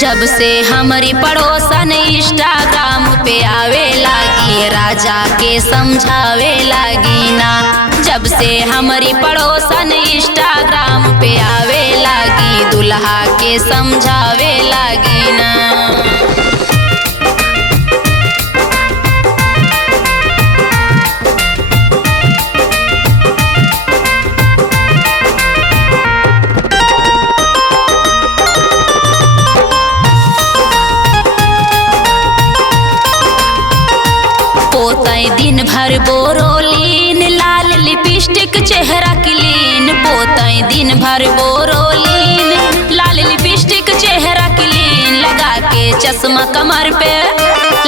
जब से हमारी पड़ोसन इंस्टाग्राम पे आवे लागी, राजा के समझावे लागी ना। जब से हमारी पड़ोसन इंस्टाग्राम पे आवे लागी, दुल्हा के समझावे लागी ना। पोतई दिन भर बोरोलीन, लाल लिपस्टिक चेहरा क्लीन। पोतई दिन भर बोरोलीन, लाल लिपस्टिक चेहरा क्लीन। लगा के चश्मा कमर पे,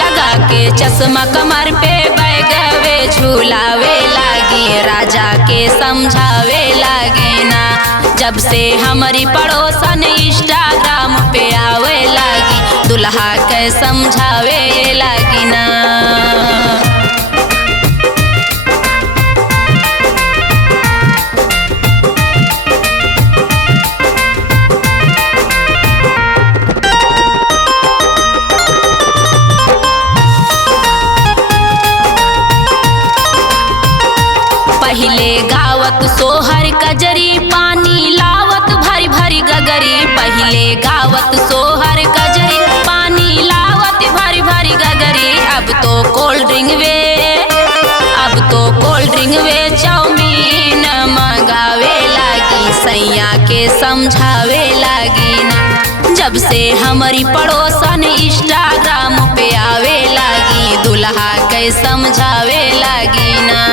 लगा के चश्मा कमर पे बैगवे झूलावे लागी, राजा के समझावे लागे ना। जब से हमारी पड़ोसन इंस्टाग्राम पे आवे लागी, दुल्हा के समझावे लागी ना। पहले गावत सोहर कजरी, पानी लावत भरी भरी गगरी। पहले गावत सोहर कजरी, पानी लावत भरी भरी गगरी। अब तो कोल्ड ड्रिंक वे, अब तो कोल्ड ड्रिंक वे चाउमीन मंगावे लागी, सैया के समझावे लागी ना। जब से हमारी पड़ोसन इंस्टाग्राम पे आवे लागी, दुल्हा के समझावे लागी ना।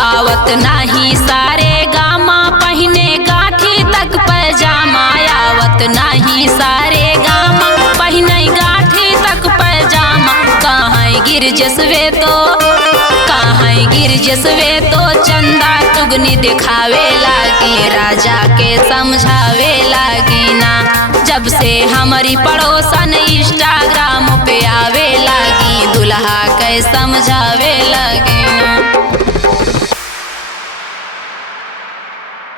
आवत नाही सारे गामा, पहने गाठी तक पैजामा। आवत नाही सारे गामा, पहने गाठी तक पैजामा। कहाँ गिर जसवे तो, कहाँ गिर जसवे तो चंदा तुगनी दिखावे लागी, राजा के समझावे लागी ना। जब से हमारी पड़ोसन इंस्टाग्राम पे आवे लागी, दुल्हा के समझावे लागी।